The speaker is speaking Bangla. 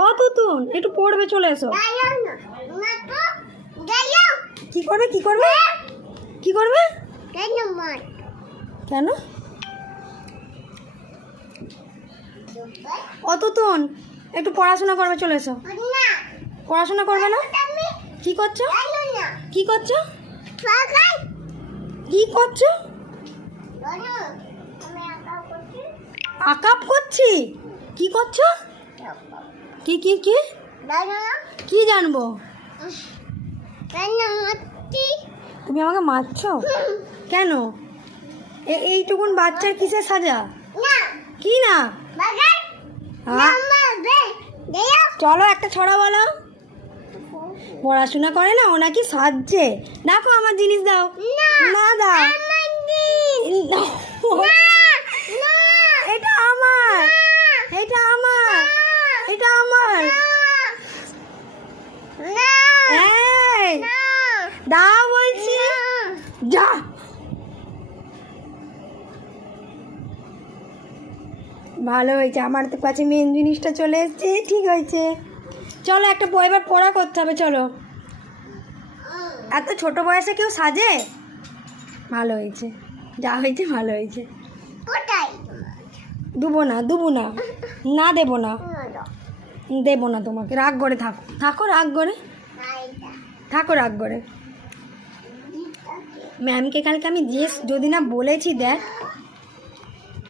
ও তুতুন একটু পড়বে, চলে এসো। কি করবে কি করবে? কি করবে? কেন? ও তুতুন একটু পড়াশোনা করবে, চলে এসো। পড়াশোনা করবে না? কি করছ? কি করছ? কি করছ? আকাপ করছি? কি করছ? কি কি কি? কি জানব? তুমি আমাকে মারছো? কেন? এইটুকুন বাচ্চার কিসের সাজা? কি না? চলো একটা ছড়া বলো। পড়াশোনা করে না ও নাকি সাজছে। দেখো আমার জিনিস দাও। না দাও এটা আমার এটা আমার এটা আমার। দাও বলছি। যা। ভালো হয়েছে আমার তো কাছে মেন জিনিসটা চলে এসেছে ঠিক হয়েছে। চলো একটা বই এবার পড়া করতে হবে চলো। এত ছোট বয়সে কেউ সাজে? ভালো হয়েছে যা হয়েছে ভালো হয়েছে। দুবো না দুবো না। না দেবো না। দেবো না তোমাকে, রাগ করে থাকো। থাকো রাগ করে। থাকো রাগ করে। ম্যামকে কালকে আমি যে যদি না বলেছি, দেখ।